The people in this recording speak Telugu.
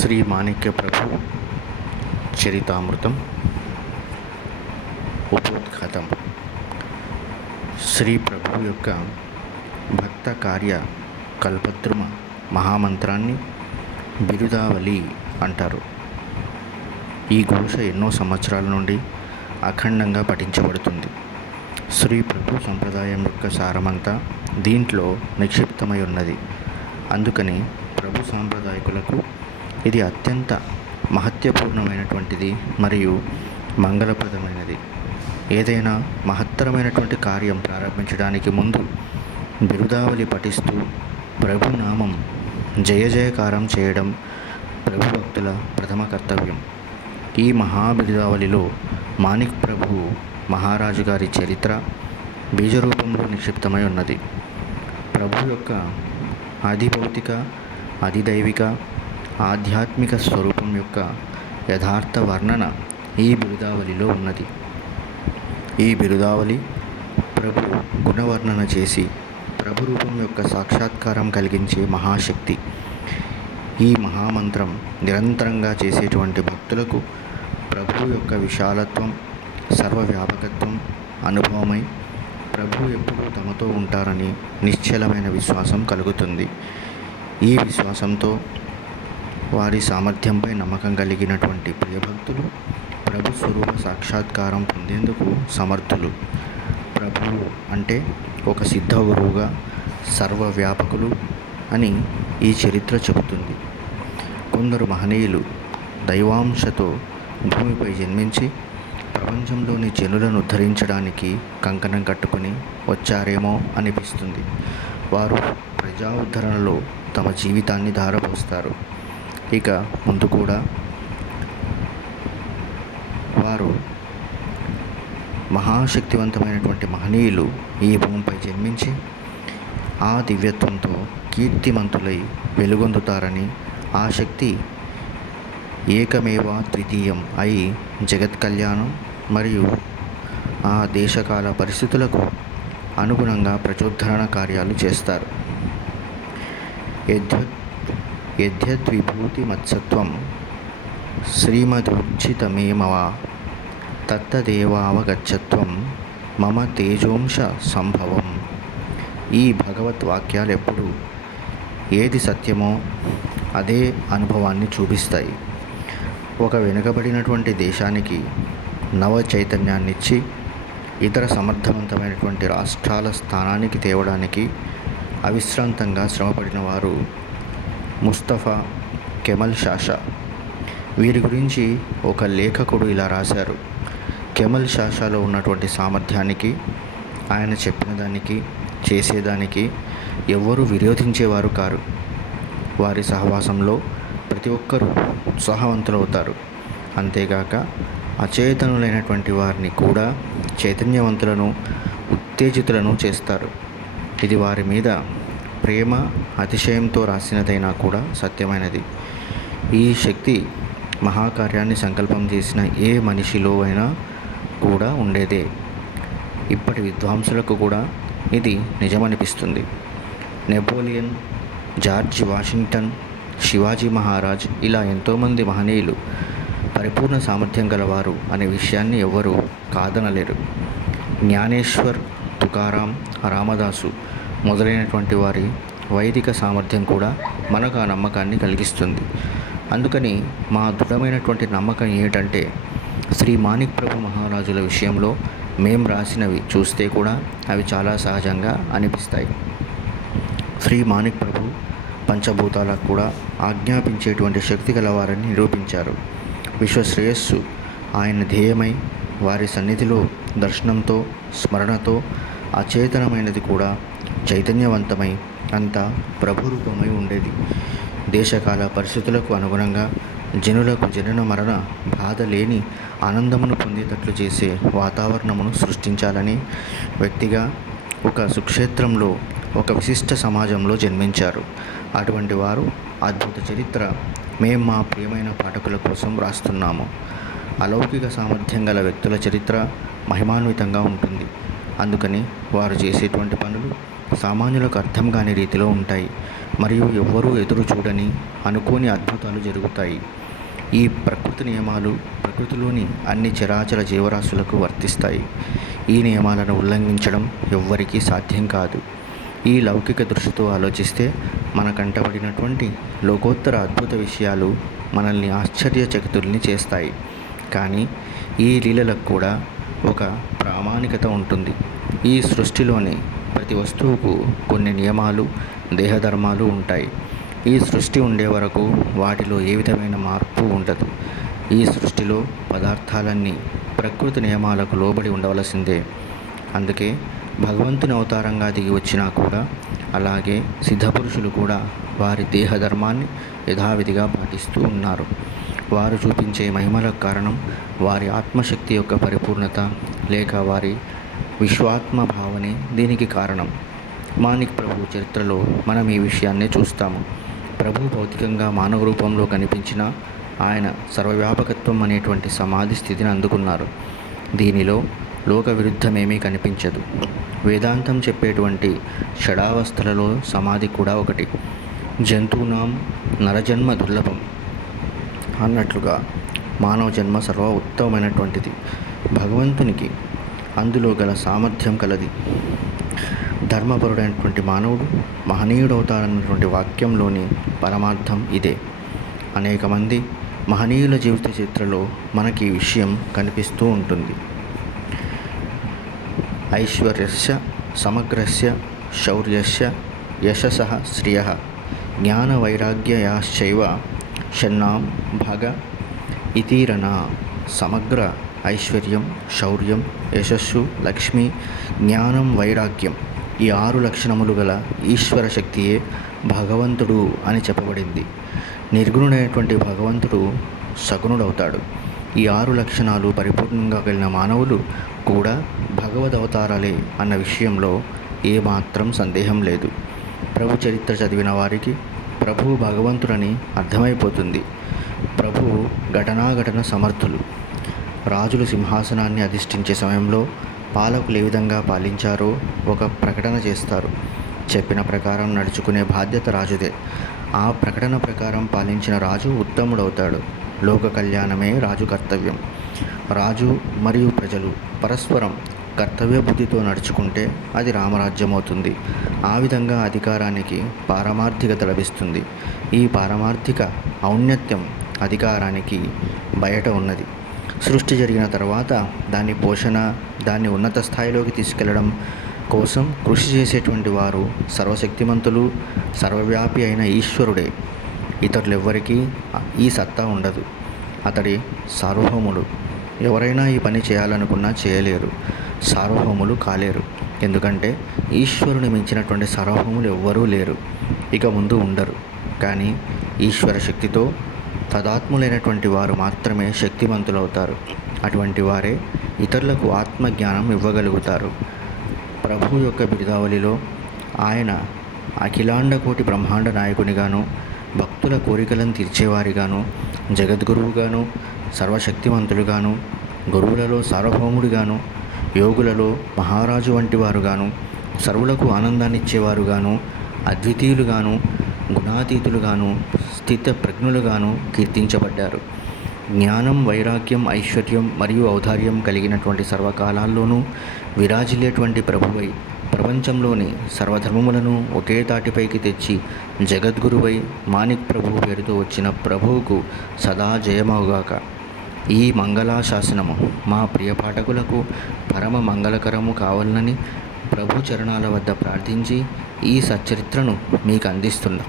శ్రీ మాణిక్య ప్రభు చరితామృతం ఉపోద్ఘాతం. శ్రీ ప్రభు యొక్క భక్త కార్య కల్పద్రుమ మహామంత్రాన్ని బిరుదావళి అంటారు. ఈ ఘోష ఎన్నో సంవత్సరాల నుండి అఖండంగా పఠించబడుతుంది. శ్రీ ప్రభు సంప్రదాయం యొక్క సారమంతా దీంట్లో నిక్షిప్తమై ఉన్నది. అందుకని ప్రభు సాంప్రదాయకులకు ఇది అత్యంత మహత్యపూర్ణమైనటువంటిది మరియు మంగళప్రదమైనది. ఏదైనా మహత్తరమైనటువంటి కార్యం ప్రారంభించడానికి ముందు బిరుదావళి పఠిస్తూ ప్రభు నామం జయ జయకారం చేయడం ప్రభు భక్తుల ప్రథమ కర్తవ్యం. ఈ మహాబిరుదావళిలో మాణిక్ ప్రభు మహారాజు గారి చరిత్ర బీజరూపంలో నిక్షిప్తమై ఉన్నది. ప్రభు యొక్క అధిభౌతిక, అధిదైవిక, ఆధ్యాత్మిక స్వరూపం యొక్క యథార్థ వర్ణన ఈ బిరుదావళిలో ఉన్నది. ఈ బిరుదావళి ప్రభు గుణవర్ణన చేసి ప్రభు రూపం యొక్క సాక్షాత్కారం కలిగించే మహాశక్తి. ఈ మహామంత్రం నిరంతరంగా చేసేటువంటి భక్తులకు ప్రభు యొక్క విశాలత్వం, సర్వవ్యాపకత్వం అనుభవమై ప్రభు ఎప్పుడూ తమతో ఉంటారని నిశ్చలమైన విశ్వాసం కలుగుతుంది. ఈ విశ్వాసంతో వారి సామర్థ్యంపై నమ్మకం కలిగినటువంటి ప్రియభక్తులు ప్రభు స్వరూప సాక్షాత్కారం పొందేందుకు సమర్థులు. ప్రభువు అంటే ఒక సిద్ధ గురువుగా సర్వవ్యాపకులు అని ఈ చరిత్ర చెబుతుంది. కొందరు మహనీయులు దైవాంశతో భూమిపై జన్మించి ప్రపంచంలోని జనులను ఉద్ధరించడానికి కంకణం కట్టుకుని వచ్చారేమో అనిపిస్తుంది. వారు ప్రజా ఉద్ధరణలో తమ జీవితాన్ని ధారపోస్తారు. ఇక ముందు కూడా వారు మహాశక్తివంతమైనటువంటి మహనీయులు ఈ భూమిపై జన్మించి ఆ దివ్యత్వంతో కీర్తిమంతులై వెలుగొందుతారని, ఆ శక్తి ఏకమేవ ద్వితీయం అయి జగత్ కళ్యాణం మరియు ఆ దేశకాల పరిస్థితులకు అనుగుణంగా ప్రచోద్ధరణ కార్యాలు చేస్తారు. యద్విభూతి మత్సత్వం శ్రీమదూర్జితమేమవ తత్తదేవావగచ్చత్వం మమ తేజోంశ సంభవం. ఈ భగవత్ వాక్యాలు ఎప్పుడు ఏది సత్యమో అదే అనుభవాన్ని చూపిస్తాయి. ఒక వెనుకబడినటువంటి దేశానికి నవ చైతన్యాన్నిచ్చి ఇతర సమర్థవంతమైనటువంటి రాష్ట్రాల స్థానానికి తేవడానికి అవిశ్రాంతంగా శ్రమపడిన వారు ముస్తఫా కెమల్ షాషా. వీరి గురించి ఒక లేఖకుడు ఇలా రాశారు: కెమల్ షాషాలో ఉన్నటువంటి సామర్థ్యానికి, ఆయన చెప్పిన దానికి, చేసేదానికి ఎవ్వరూ విరోధించేవారు కారు. వారి సహవాసంలో ప్రతి ఒక్కరూ ఉత్సాహవంతులవుతారు. అంతేగాక అచేతనులైనటువంటి వారిని కూడా చైతన్యవంతులను, ఉత్తేజితులను చేస్తారు. ఇది వారి మీద ప్రేమ అతిశయంతో రాసినదైనా కూడా సత్యమైనది. ఈ శక్తి మహాకార్యాన్ని సంకల్పం చేసిన ఏ మనిషిలో అయినా కూడా ఉండేదే. ఇప్పటి విద్వాంసులకు కూడా ఇది నిజమనిపిస్తుంది. Napoleon, George Washington, Shivaji Maharaj ఇలా ఎంతోమంది మహనీయులు పరిపూర్ణ సామర్థ్యం గలవారు అనే విషయాన్ని ఎవ్వరూ కాదనలేరు. జ్ఞానేశ్వర్, తుకారాం, రామదాసు మొదలైనటువంటి వారి వైదిక సామర్థ్యం కూడా మనకు ఆ నమ్మకాన్ని కలిగిస్తుంది. అందుకని మా దృఢమైనటువంటి నమ్మకం ఏమిటంటే, శ్రీ మాణిక్ ప్రభు మహారాజుల విషయంలో మేం రాసినవి చూస్తే కూడా అవి చాలా సహజంగా అనిపిస్తాయి. శ్రీ మాణిక్ ప్రభు పంచభూతాలకు కూడా ఆజ్ఞాపించేటువంటి శక్తి గలవారని నిరూపించారు. విశ్వశ్రేయస్సు ఆయన ధ్యేయమై వారి సన్నిధిలో దర్శనంతో, స్మరణతో అచేతనమైనది కూడా చైతన్యవంతమై అంతా ప్రభురూపమై ఉండేది. దేశకాల పరిస్థితులకు అనుగుణంగా జనులకు జనన మరణ బాధ లేని ఆనందమును పొందేటట్లు చేసే వాతావరణమును సృష్టించాలని వ్యక్తిగా ఒక సుక్షేత్రంలో, ఒక విశిష్ట సమాజంలో జన్మించారు. అటువంటి వారు అద్భుత చరిత్ర మేము మా ప్రియమైన పాఠకుల కోసం రాస్తున్నాము. అలౌకిక సామర్థ్యం గల వ్యక్తుల చరిత్ర మహిమాన్వితంగా ఉంటుంది. అందుకని వారు చేసేటువంటి పనులు సామాన్యులకు అర్థం కాని రీతిలో ఉంటాయి మరియు ఎవ్వరూ ఎదురు చూడని అనుకోని అద్భుతాలు జరుగుతాయి. ఈ ప్రకృతి నియమాలు ప్రకృతిలోని అన్ని చరాచర జీవరాశులకు వర్తిస్తాయి. ఈ నియమాలను ఉల్లంఘించడం ఎవ్వరికీ సాధ్యం కాదు. ఈ లౌకిక దృష్టితో ఆలోచిస్తే మన కంటబడినటువంటి లోకోత్తర అద్భుత విషయాలు మనల్ని ఆశ్చర్యచకితుల్ని చేస్తాయి. కానీ ఈ లీలలకు కూడా ఒక ప్రామాణికత ఉంటుంది. ఈ సృష్టిలోని ప్రతి వస్తువుకు కొన్ని నియమాలు, దేహధర్మాలు ఉంటాయి. ఈ సృష్టి ఉండే వరకు వాటిలో ఏ విధమైన మార్పు ఉండదు. ఈ సృష్టిలో పదార్థాలన్నీ ప్రకృతి నియమాలకు లోబడి ఉండవలసిందే. అందుకే భగవంతుని అవతారంగా దిగి వచ్చినా కూడా, అలాగే సిద్ధపురుషులు కూడా వారి దేహధర్మాన్ని యథావిధిగా పాటిస్తూ ఉన్నారు. వారు చూపించే మహిమలకు కారణం వారి ఆత్మశక్తి యొక్క పరిపూర్ణత లేక వారి విశ్వాత్మ భావనే దీనికి కారణం. మాణిక్ ప్రభు చరిత్రలో మనం ఈ విషయాన్నే చూస్తాము. ప్రభు భౌతికంగా మానవ రూపంలో కనిపించిన ఆయన సర్వవ్యాపకత్వం అనేటువంటి సమాధి స్థితిని అందుకున్నారు. దీనిలో లోక విరుద్ధమేమీ కనిపించదు. వేదాంతం చెప్పేటువంటి షడావస్థలలో సమాధి కూడా ఒకటి. జంతువునాం నరజన్మ దుర్లభం అన్నట్లుగా మానవ జన్మ సర్వ ఉత్తమమైనటువంటిది. భగవంతునికి అందులో గల సామర్థ్యం కలది. ధర్మపరుడైనటువంటి మానవుడు మహనీయుడవుతాడన్నటువంటి వాక్యంలోని పరమార్థం ఇదే. అనేక మంది మహనీయుల జీవిత చరిత్రలో మనకి ఈ విషయం కనిపిస్తూ ఉంటుంది. ఐశ్వర్యస్య సమగ్రస్య శౌర్యస్య యశసః శ్రియః జ్ఞానవైరాగ్యయాశ్చైవ షణ్ణాం భగ ఇతీరణ. సమగ్ర ఐశ్వర్యం, శౌర్యం, యశస్సు, లక్ష్మి, జ్ఞానం, వైరాగ్యం ఈ 6 లక్షణములు గల ఈశ్వర శక్తియే భగవంతుడు అని చెప్పబడింది. నిర్గుణుడైనటువంటి భగవంతుడు సగుణుడవుతాడు. ఈ 6 లక్షణాలు పరిపూర్ణంగా కలిగిన మానవులు కూడా భగవదవతారాలే అన్న విషయంలో ఏమాత్రం సందేహం లేదు. ప్రభు చరిత్ర చదివిన వారికి ప్రభువు భగవంతుడని అర్థమైపోతుంది. ప్రభువు ఘటనాఘటన సమర్థులు. రాజులు సింహాసనాన్ని అధిష్ఠించే సమయంలో పాలకులు ఏ విధంగా పాలించారో ఒక ప్రకటన చేస్తారు. చెప్పిన ప్రకారం నడుచుకునే బాధ్యత రాజుదే. ఆ ప్రకటన ప్రకారం పాలించిన రాజు ఉత్తముడవుతాడు. లోక కళ్యాణమే రాజు కర్తవ్యం. రాజు మరియు ప్రజలు పరస్పరం కర్తవ్య బుద్ధితో నడుచుకుంటే అది రామరాజ్యం అవుతుంది. ఆ విధంగా అధికారానికి పారమార్థికత లభిస్తుంది. ఈ పారమార్థిక ఔన్నత్యం అధికారానికి బయట ఉన్నది. సృష్టి జరిగిన తర్వాత దాని పోషణ, దాన్ని ఉన్నత స్థాయిలోకి తీసుకెళ్లడం కోసం కృషి చేసేటువంటి వారు సర్వశక్తిమంతులు, సర్వవ్యాపి అయిన ఈశ్వరుడే. ఇతరులెవ్వరికీ ఈ సత్తా ఉండదు. అతడి సార్వభౌముడు. ఎవరైనా ఈ పని చేయాలనుకున్నా చేయలేరు, సార్వభౌములు కాలేరు. ఎందుకంటే ఈశ్వరుని మించినటువంటి సార్వభౌములు ఎవ్వరూ లేరు, ఇక ముందు ఉండరు. కానీ ఈశ్వర శక్తితో తదాత్ములైనటువంటి వారు మాత్రమే శక్తిమంతులవుతారు. అటువంటి వారే ఇతరులకు ఆత్మజ్ఞానం ఇవ్వగలుగుతారు. ప్రభు యొక్క బిరుదావళిలో ఆయన అఖిలాండకోటి బ్రహ్మాండ నాయకునిగాను, భక్తుల కోరికలను తీర్చేవారిగాను, జగద్గురువుగాను, సర్వశక్తిమంతులుగాను, గురువులలో సార్వభౌముడిగాను, యోగులలో మహారాజు వంటి వారుగాను, సర్వులకు ఆనందాన్నిచ్చేవారుగాను, అద్వితీయులుగాను, గుణాతీతులుగాను, స్థిత ప్రజ్ఞులుగాను కీర్తించబడ్డారు. జ్ఞానం, వైరాగ్యం, ఐశ్వర్యం మరియు ఔదార్యం కలిగినటువంటి సర్వకాలాల్లోనూ విరాజిల్లేటువంటి ప్రభువై ప్రపంచంలోని సర్వధర్మములను ఒకే తాటిపైకి తెచ్చి జగద్గురువై మాణిక్ ప్రభు పేరుతో వచ్చిన ప్రభువుకు సదా జయమవుగాక. ఈ మంగళాశాసనము మా ప్రియ పాఠకులకు పరమ మంగళకరము కావాలని ప్రభు చరణాల వద్ద ప్రార్థించి ఈ సచ్చరిత్రను మీకు అందిస్తున్నాం.